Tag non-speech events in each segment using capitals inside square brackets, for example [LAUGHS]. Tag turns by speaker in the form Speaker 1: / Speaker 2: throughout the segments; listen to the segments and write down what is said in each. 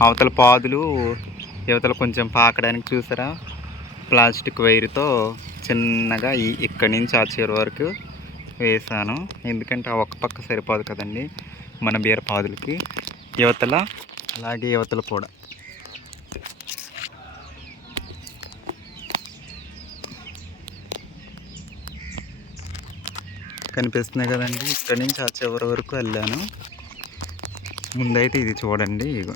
Speaker 1: అవతల పాదులు యువతలు కొంచెం పాకడానికి చూసారా? ప్లాస్టిక్ వైర్తో చిన్నగా ఈ ఇక్కడి నుంచి ఆ చివరి వరకు వేసాను ఎందుకంటే ఆ ఒక్క పక్క సరిపోదు కదండి మన బీర పాదులకి. యువతల అలాగే యువతలు కూడా. కనిపిస్తున్నాయి కదండి. ఇక్కడి నుంచి ఆ చివరి వరకు వెళ్ళాను. ముందైతే ఇది చూడండి ఇగో.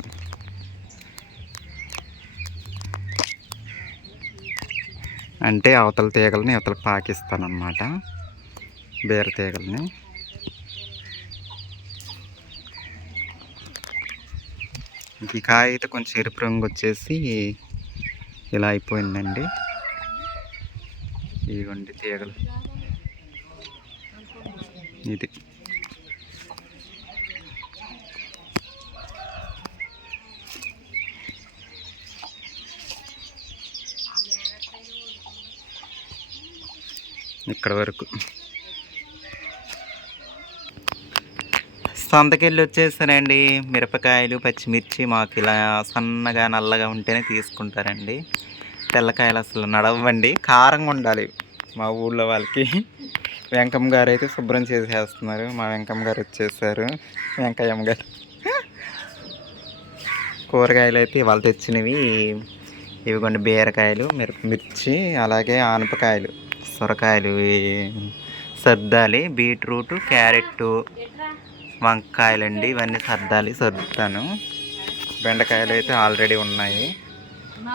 Speaker 1: అంటే అవతల తీగలని అవతలకు పాకిస్తాను అనమాట బీర తీగలని. ఇంక ఈ కాయ అయితే కొంచెం ఎరుపు రంగు వచ్చేసి ఇలా అయిపోయిందండి. ఇవ్వండి తీగలు. ఇది. ఇక్కడ వరకు. సంతకెళ్ళి వచ్చేసానండి మిరపకాయలు పచ్చిమిర్చి మాకు ఇలా సన్నగా నల్లగా ఉంటేనే తీసుకుంటారండి. తెల్లకాయలు అసలు నడవండి. కారంగా ఉండాలి మా ఊళ్ళో వాళ్ళకి. వెంకమ్మ గారు అయితే శుభ్రం చేసేస్తున్నారు. మా వెంకమ్మ గారు వచ్చేసారు. వెంకయ్యమ్మ గారు. కూరగాయలు అయితే వాళ్ళు తెచ్చినవి. ఇవిగోండి బీరకాయలు మిరప మిర్చి అలాగే ఆనపకాయలు సొరకాయలు సర్దాలి బీట్రూట్ క్యారెట్ వంకాయలండి ఇవన్నీ సర్దాలి సర్దుతాను. బెండకాయలు అయితే ఆల్రెడీ ఉన్నాయి.
Speaker 2: మా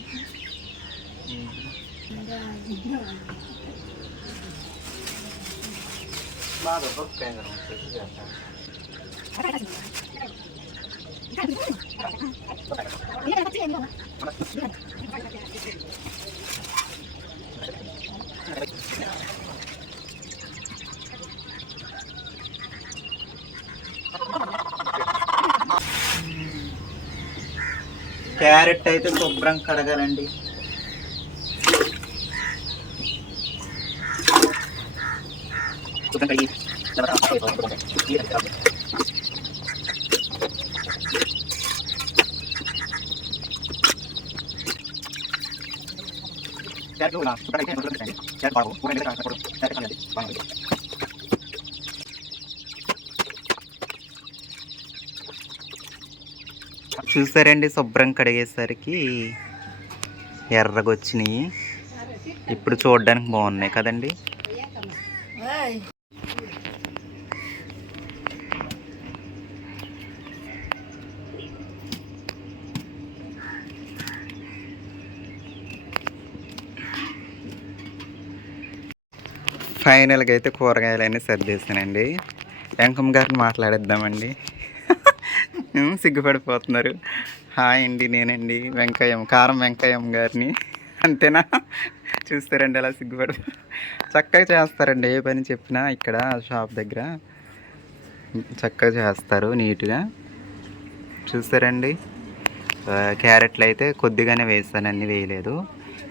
Speaker 1: బాగా క్యారెట్ అయితే శుభ్రం కడగాలండి శుభ్రం కడిగి శుభ్రం అయితే పెట్టండి క్యారెట్ బాగు క్యారెట్ బాగుంది చూసారండి శుభ్రం కడిగేసరికి ఎర్రగొచ్చినాయి. ఇప్పుడు చూడడానికి బాగున్నాయి కదండి. ఫైనల్గా అయితే కూరగాయలు అన్నీ సర్దేశానండి. వెంకమ్మ గారిని మాట్లాడేద్దామండి. సిగ్గుపడిపోతున్నారు? హాయ్ అండి నేనండి వెంకయ్యం కారం వెంకయ్యం గారిని. అంతేనా? చూస్తారండి అలా సిగ్గుపడి చక్కగా చేస్తారండి ఏ పని చెప్పినా ఇక్కడ షాప్ దగ్గర. చక్కగా చేస్తారు నీట్గా. చూస్తారండి. క్యారెట్లు అయితే కొద్దిగానే వేస్తాను అన్నీ వేయలేదు.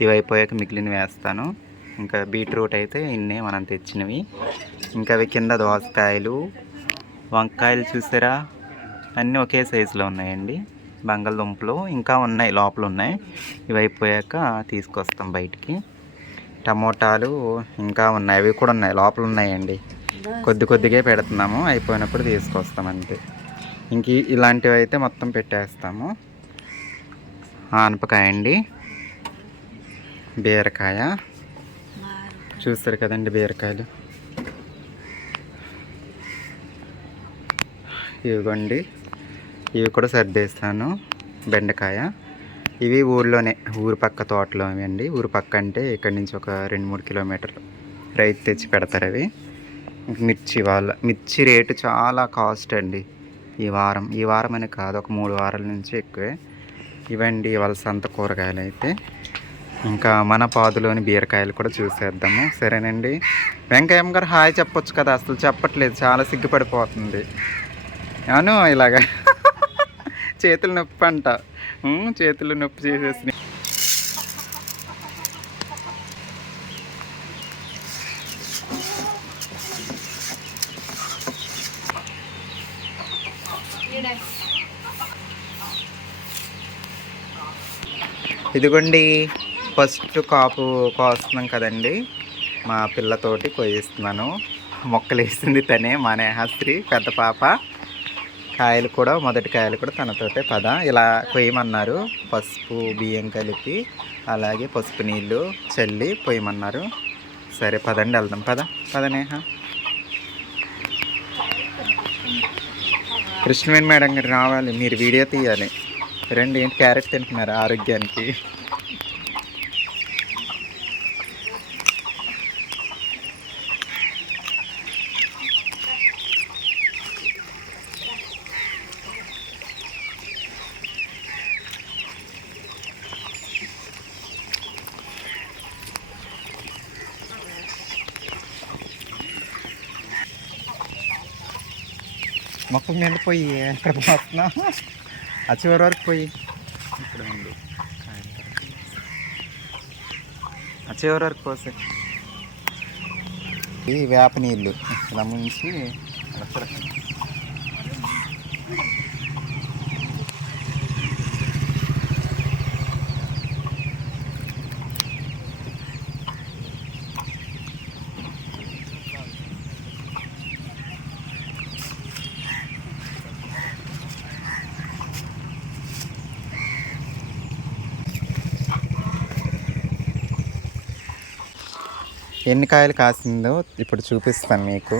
Speaker 1: ఇవి అయిపోయాక మిగిలిన వేస్తాను. ఇంకా బీట్రూట్ అయితే ఇన్నే మనం తెచ్చినవి. ఇంకా అవి కింద దోసకాయలు వంకాయలు చూసారా? అన్నీ ఒకే సైజులో ఉన్నాయండి. బంగాళదుంపలు ఇంకా ఉన్నాయి లోపల ఉన్నాయి. ఇవి అయిపోయాక తీసుకొస్తాం బయటికి. టమోటాలు ఇంకా ఉన్నాయి అవి కూడా ఉన్నాయి లోపల ఉన్నాయండి. కొద్ది కొద్దిగా పెడుతున్నాము అయిపోయినప్పుడు తీసుకొస్తాం అంతే. ఇంక ఇలాంటివి అయితే మొత్తం పెట్టేస్తాము. ఆనపకాయ అండి బీరకాయ. చూస్తారు కదండి బీరకాయలు. ఇవిగోండి ఇవి కూడా సర్దేస్తాను. బెండకాయ. ఇవి ఊర్లోనే ఊరు పక్క తోటలో అండి. ఊరు పక్క అంటే ఇక్కడి నుంచి ఒక రెండు మూడు కిలోమీటర్లు. రైతు తెచ్చి పెడతారు అవి. మిర్చి వాళ్ళ మిర్చి రేటు చాలా కాస్ట్ అండి. ఈ వారం ఈ వారం అని కాదు ఒక మూడు వారాల నుంచి ఎక్కువే. ఇవండి వాళ్ళ సంత కూరగాయలు అయితే ఇంకా మన పాదులోని బీరకాయలు కూడా చూసేద్దాము. సరేనండి. వెంకయ్య గారు హాయ్ చెప్పొచ్చు కదా అసలు చెప్పట్లేదు. చాలా సిగ్గుపడిపోతుంది. అవును ఇలాగా. [LAUGHS] చేతులు నొప్పి అంట. చేతులు నొప్పి చేసేసి. ఇదిగోండి. ఫస్ట్ కాపు కోస్తున్నాం కదండి. మా పిల్లతోటి కోయిస్తున్నాను మొక్కలు వేసింది తనే మా నేహాశ్రీ పెద్ద పాప. కాయలు కూడా మొదటి కాయలు కూడా తనతోటే పద. ఇలా కొయ్యమన్నారు. పసుపు బియ్యం కలిపి అలాగే పసుపు నీళ్ళు చల్లి పొయ్యమన్నారు. సరే పదండి వెళ్దాం. పద పద నేహ. కృష్ణవేణి మేడం గారు రావాలి. మీరు వీడియో తీయాలి. రండి ఏంటి క్యారెట్ తింటున్నారు ఆరోగ్యానికి? మొక్కకు నిండిపోయి ఎక్కడ పోతున్నా ఆ చివరి వరకు పోయి. ఇక్కడ ఉంది. ఆ చివరి వరకు పోసే. ఈ వేప నీళ్ళు ఇలా ముంచి ఎన్ని కాయలు కాసిందో ఇప్పుడు చూపిస్తాను మీకు.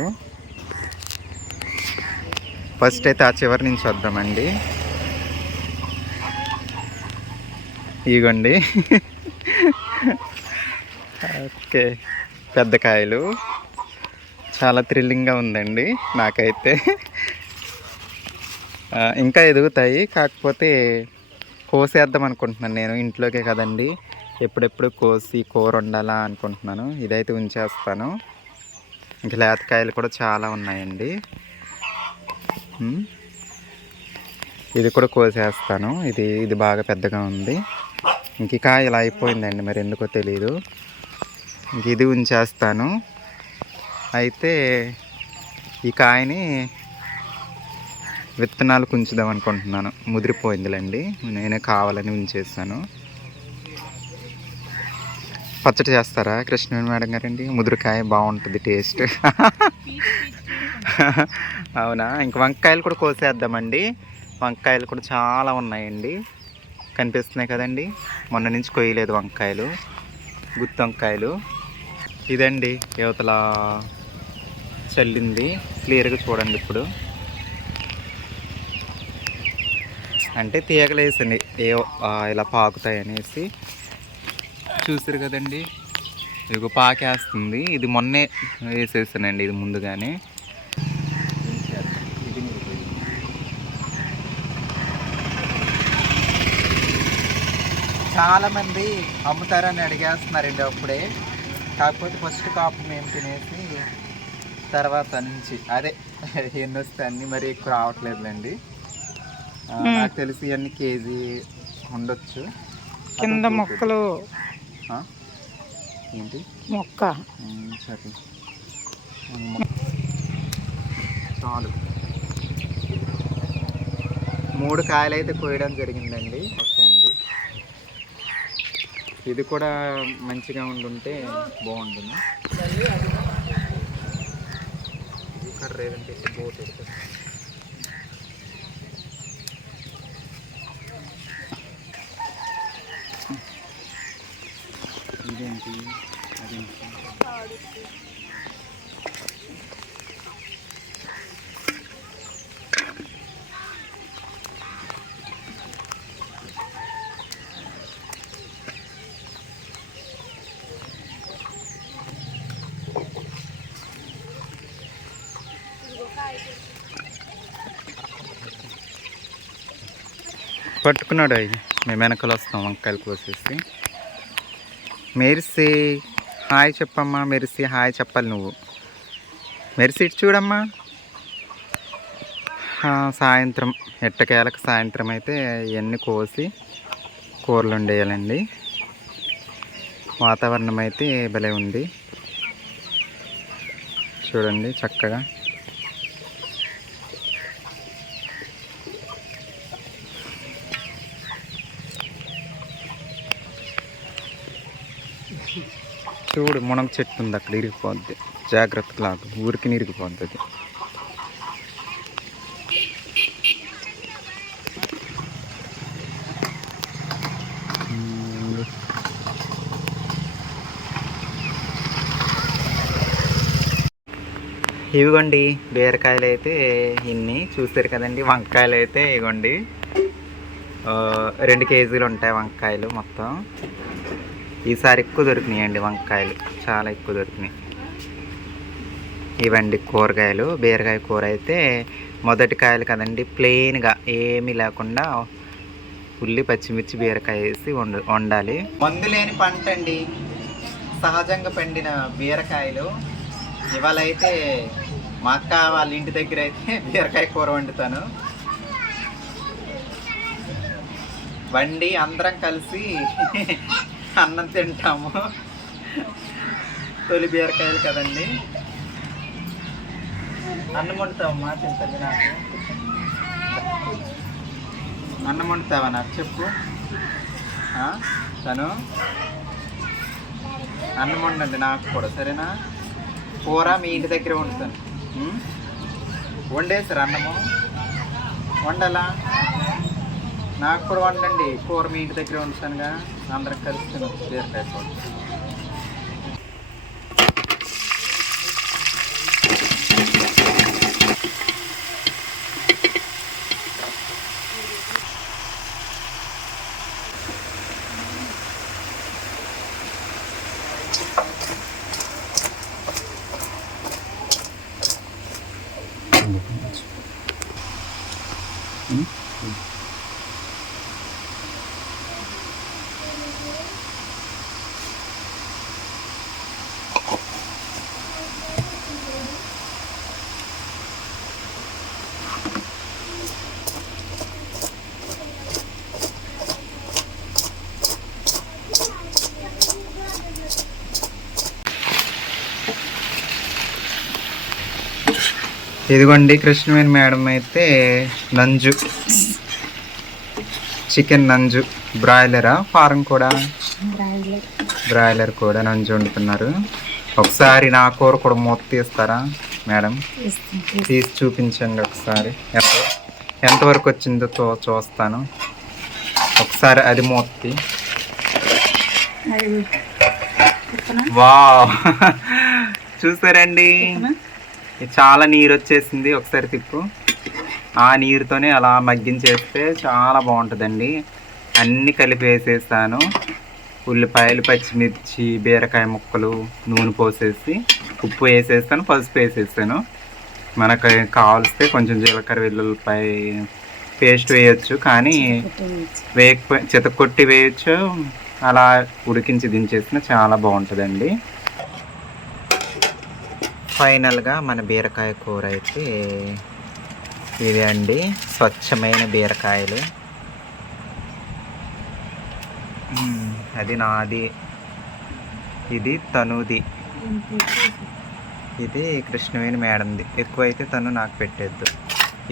Speaker 1: ఫస్ట్ అయితే ఆ చివరి నుంచి వద్దామండి. ఇగోండి. ఓకే పెద్ద కాయలు. చాలా థ్రిల్లింగ్గా ఉందండి నాకైతే. ఇంకా ఎదుగుతాయి కాకపోతే కోసేద్దాం అనుకుంటున్నాను నేను ఇంట్లోకే కదండి. ఎప్పుడెప్పుడు కోసి కూర వండాలా అనుకుంటున్నాను. ఇదైతే ఉంచేస్తాను. ఇంక లేతకాయలు కూడా చాలా ఉన్నాయండి. ఇది కూడా కోసేస్తాను. ఇది ఇది బాగా పెద్దగా ఉంది. ఇంక ఈ కాయ ఇలా అయిపోయిందండి మరి ఎందుకో తెలియదు ఇంక ఇది ఉంచేస్తాను. అయితే ఈ కాయని విత్తనాలు కుంచుదాం అనుకుంటున్నాను. ముదిరిపోయిందిలేండి. నేనే కావాలని ఉంచేస్తాను పచ్చడి చేస్తారా కృష్ణ మేడం గారండి? ముదురుకాయ బాగుంటుంది టేస్ట్. అవునా? ఇంక వంకాయలు కూడా కోసేద్దామండి. వంకాయలు కూడా చాలా ఉన్నాయండి. కనిపిస్తున్నాయి కదండి. మొన్న నుంచి కొయ్యలేదు వంకాయలు. గుత్తి వంకాయలు. ఇదండి యువతల చల్లింది. క్లియర్గా చూడండి ఇప్పుడు. అంటే తీగలేసండి ఏ ఇలా పాకుతాయి అనేసి. చూసారు కదండి. ఇదిగో పాకేస్తుంది. ఇది మొన్నే వేసేసానండి ఇది ముందుగానే. చాలా మంది అమ్ముతారని అడిగేస్తున్నారండి అప్పుడే. కాకపోతే ఫస్ట్ కాపు మేము తినేసి తర్వాత నుంచి అదే ఎన్ని వస్తే అన్ని మరి ఎక్కువ రావట్లేదులేండి. నాకు తెలిసి అన్ని కేజీ ఉండొచ్చు.
Speaker 2: కింద మొక్కలు?
Speaker 1: ఏంటి?
Speaker 2: మొక్క.
Speaker 1: సరే. చాలు. మూడు కాయలు అయితే కోయడం జరిగిందండి. ఓకే అండి. ఇది కూడా మంచిగా ఉండుంటే బాగుంటుంది. కర్ర ఏదంటే బోట్ ఎడుతుంది. ఇదేంటి? అదేంటి? పట్టుకున్నాడు అవి మేము వెనకలు వస్తాం వంకాయలు కోసేసి. మెరిసి. హాయ్ చెప్పమ్మా మెరిసి. హాయ్ చెప్పాలి నువ్వు. మెరిసి ఇటు చూడమ్మా. సాయంత్రం ఎట్టకేలకు సాయంత్రం అయితే ఇవన్నీ కోసి కూరలు వండేయాలండి. వాతావరణం అయితే భలే ఉంది. చూడండి చక్కగా. చూడు మునగ చెట్టు ఉంది అక్కడ ఇరిగిపోద్ది. జాగ్రత్త లాగు ఊరికి ఇరిగిపోద్ది అది. ఇవిగోండి బీరకాయలు అయితే ఇన్ని. చూస్తారు కదండి వంకాయలు అయితే ఇగోండి రెండు కేజీలు ఉంటాయి వంకాయలు మొత్తం. ఈసారి ఎక్కువ దొరికినాయండి వంకాయలు. చాలా ఎక్కువ దొరికినాయి. ఇవండి కూరగాయలు. బీరకాయ కూర అయితే మొదటి కాయలు కదండి ప్లెయిన్గా ఏమీ లేకుండా ఉల్లి పచ్చిమిర్చి బీరకాయ వేసి వండ వండాలి. మందు లేని పంట అండి. సహజంగా పండిన బీరకాయలు. ఇవాళ అయితే మా అక్క వాళ్ళ ఇంటి దగ్గర అయితే [LAUGHS] బీరకాయ కూర వండుతాను. వండి అందరం కలిసి [LAUGHS] అన్నం తింటాము. తొలి బీరకాయలు కదండి. అన్నం వండుతావమ్మా తింటుంది నాకు. అన్నం వండుతావా నాకు చెప్పు. తను? అన్నం వండండి నాకు కూడా సరేనా? కూర మీ ఇంటి దగ్గర వండుతాను. వండేసారు అన్నము? వండాలా? నాకు కూడా వండండి. కూర మీ ఇంటి దగ్గర వండుతానుగా అందరికి కలిసి తినొచ్చు బీరకాయ కూర ఇదిగోండి కృష్ణవేణి మేడం అయితే నంజు. చికెన్ నంజు. బ్రాయిలరా? ఫారం కూడా? బ్రాయిలర్ కూడా నంజు వండుతున్నారు. ఒకసారి నా కూర కూడా మూత తీస్తారా మేడం? తీసి చూపించండి ఒకసారి. ఎంత ఎంతవరకు వచ్చిందో చూస్తాను. ఒకసారి అది మూత తీ. వావ్. [LAUGHS] చూసారండి? చాలా నీరు వచ్చేసింది. ఒకసారి తిప్పు. ఆ నీరుతోనే అలా మగ్గించేస్తే చాలా బాగుంటుందండి. అన్నీ కలిపి వేసేసాను ఉల్లిపాయలు పచ్చిమిర్చి బీరకాయ ముక్కలు నూనె పోసేసి ఉప్పు వేసేస్తాను పసుపు వేసేస్తాను. మనకు కావలిస్తే కొంచెం జీలకర్ర వెల్లుల్లిపాయ పేస్ట్ వేయచ్చు. కానీ వేయకపోయి చితకొట్టి వేయొచ్చు. అలా ఉడికించి దించేసిన చాలా బాగుంటుందండి. ఫైనల్గా మన బీరకాయ కూర అయితే ఇది అండి. స్వచ్ఛమైన బీరకాయలు. అది నాది. ఇది తనుది. ఇది కృష్ణవేణి మేడంది. ఎక్కువైతే తను నాకు పెట్టేద్దు.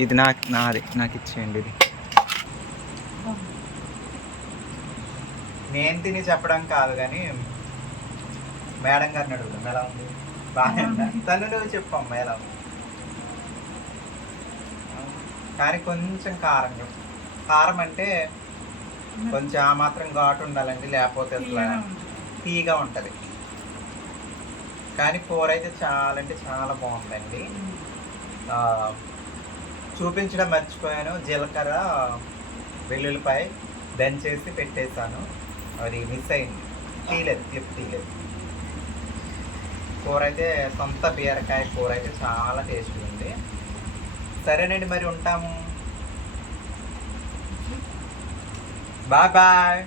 Speaker 1: ఇది నాకు నాది. నాకు ఇచ్చేయండి ఇది. నేను తిని చెప్పడం కాదు కానీ మేడం గారిని అడుగుతాం ఎలా ఉంది? బాగా తను నువ్వు చెప్పమ్మా ఎలా కానీ కొంచెం కారం కారం అంటే కొంచెం ఆ మాత్రం ఘాటు ఉండాలండి లేకపోతే అసలు తీగా ఉంటుంది. కానీ కూర అయితే చాలా అంటే చాలా బాగుందండి. ఆ, చూపించడం మర్చిపోయాను. జీలకర్ర వెల్లుల్లిపాయ దంచేసి పెట్టేశాను. అది మిస్ అయింది. తీయలేదు క్లిప్ తీయలేదు. కూర అయితే సొంత బీరకాయ కూర అయితే చాలా టేస్టీ ఉంది. సరేనండి మరి ఉంటాము. Bye bye.